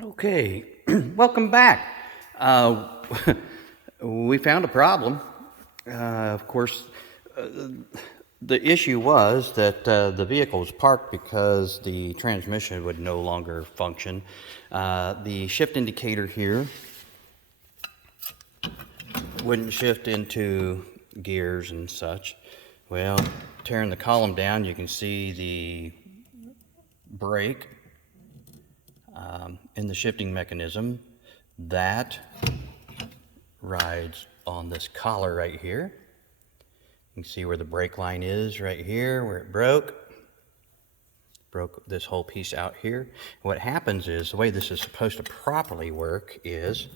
Okay, welcome back. Uh, we found a problem. Of course, the issue was that the vehicle was parked because the transmission would no longer function. The shift indicator here wouldn't shift into gears and such. Well, tearing the column down, you can see the brake in the shifting mechanism that rides on this collar right here. You can see where the brake line is right here, where it broke this whole piece out here. What happens is, the way this is supposed to properly work is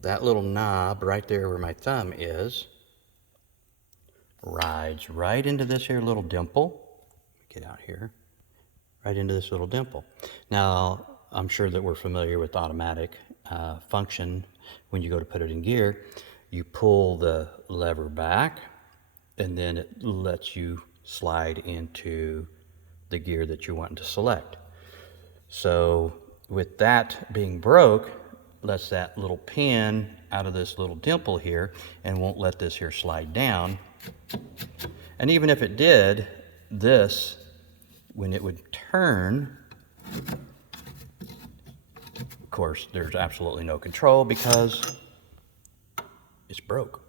that little knob right there where my thumb is rides right into this here little dimple. Get out here. Right into this little dimple. Now, I'm sure that we're familiar with automatic function. When you go to put it in gear, you pull the lever back, and then it lets you slide into the gear that you want to select. So, with that being broke, lets that little pin out of this little dimple here, and won't let this here slide down. And even if it did, this, when it would turn, of course, there's absolutely no control because it's broke.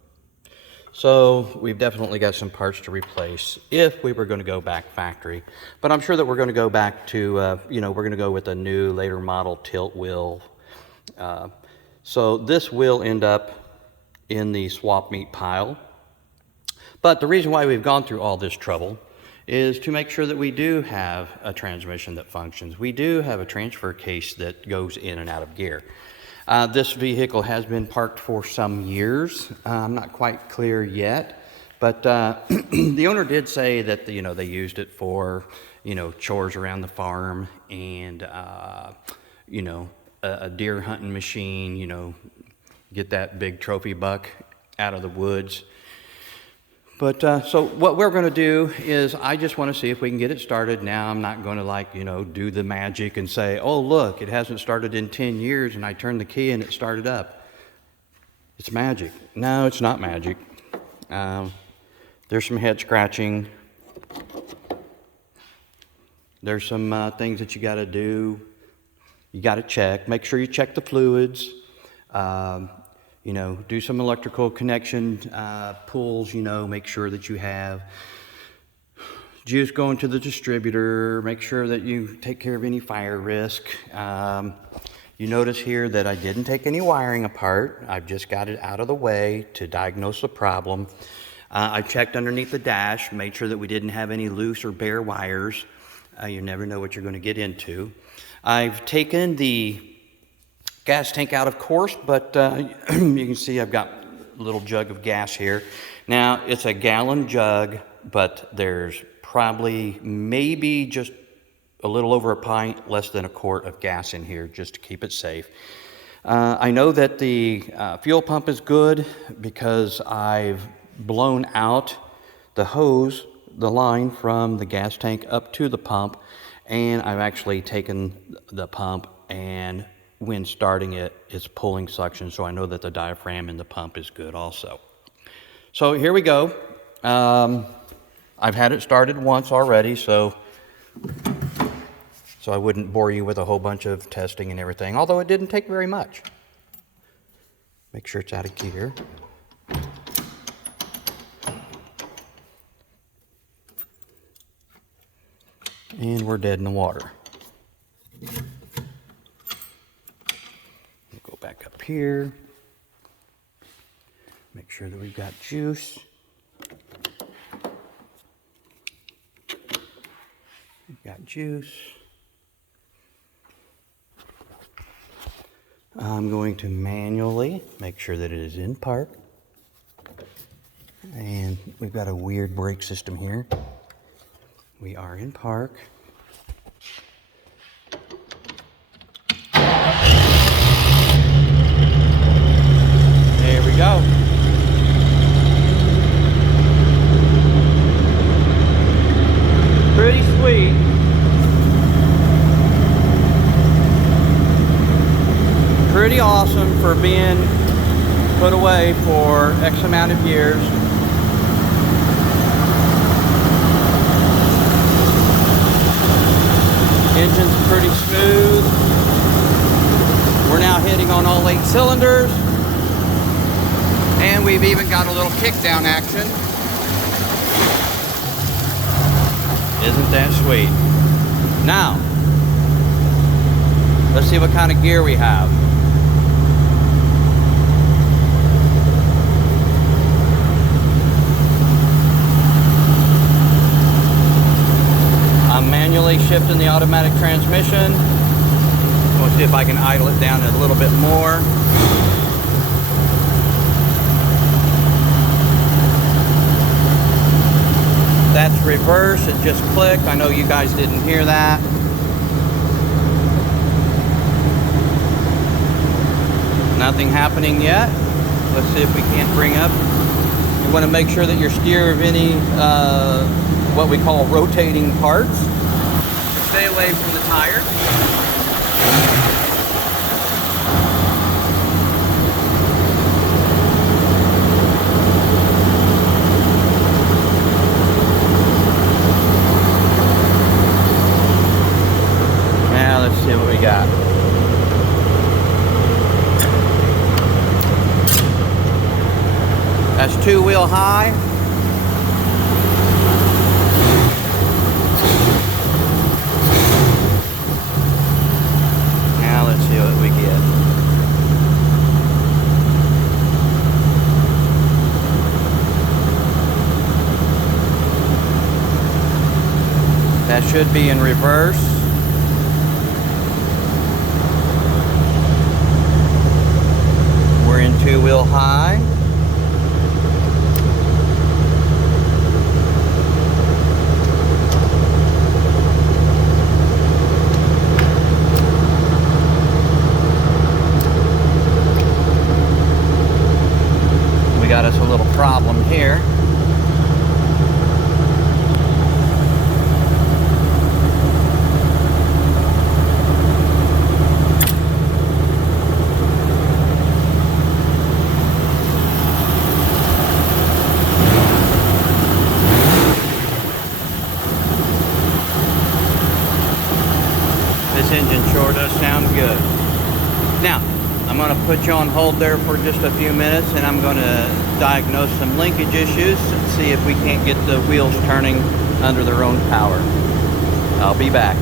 So we've definitely got some parts to replace if we were going to go back factory. But I'm sure that we're going to go back to, we're going to go with a new, later model tilt wheel. So this will end up in the swap meet pile. But the reason why we've gone through all this trouble is to make sure that we do have a transmission that functions. We do have a transfer case that goes in and out of gear. This vehicle has been parked for some years. I'm not quite clear yet, but the owner did say that they used it for chores around the farm and a deer hunting machine. Get that big trophy buck out of the woods. But so what we're going to do is, I just want to see if we can get it started now. I'm not going to do the magic and say, oh look, it hasn't started in 10 years and I turned the key and it started up. It's magic. No, it's not magic. There's some head scratching. There's some things that you got to do. You got to check. Make sure you check the fluids. Do some electrical connection pulls, make sure that you have juice going to the distributor, make sure that you take care of any fire risk. You notice here that I didn't take any wiring apart. I've just got it out of the way to diagnose the problem. I checked underneath the dash, made sure that we didn't have any loose or bare wires. You never know what you're going to get into. I've taken the gas tank out, of course, but you can see I've got a little jug of gas here. Now, it's a gallon jug, but there's probably maybe just a little over a pint, less than a quart of gas in here, just to keep it safe. I know that the fuel pump is good because I've blown out the hose, the line from the gas tank up to the pump, and I've actually taken the pump, and when starting it, it's pulling suction, so I know that the diaphragm in the pump is good also. So here we go. I've had it started once already, so I wouldn't bore you with a whole bunch of testing and everything, although it didn't take very much. Make sure it's out of gear. And we're dead in the water. Back up here, make sure that we've got juice. We've got juice. I'm going to manually make sure that it is in park. And we've got a weird brake system here. We are in park. Go. Pretty sweet. pretty awesome for being put away for X amount of years. Engine's pretty smooth. We're now hitting on all 8 cylinders. And we've even got a little kickdown action. Isn't that sweet? Now, let's see what kind of gear we have. I'm manually shifting the automatic transmission. We'll see if I can idle it down a little bit more. That's reverse, it just clicked. I know you guys didn't hear that. Nothing happening yet. Let's see if we can't bring up. You want to make sure that you're steer of any what we call rotating parts. Stay away from the tire. Now let's see what we got. That's 2-wheel high. Now let's see what we get. That should be in reverse. We're in 2-wheel high. We got us a little problem here. This engine sure does sound good. Now, I'm going to put you on hold there for just a few minutes, and I'm going to diagnose some linkage issues and see if we can't get the wheels turning under their own power. I'll be back.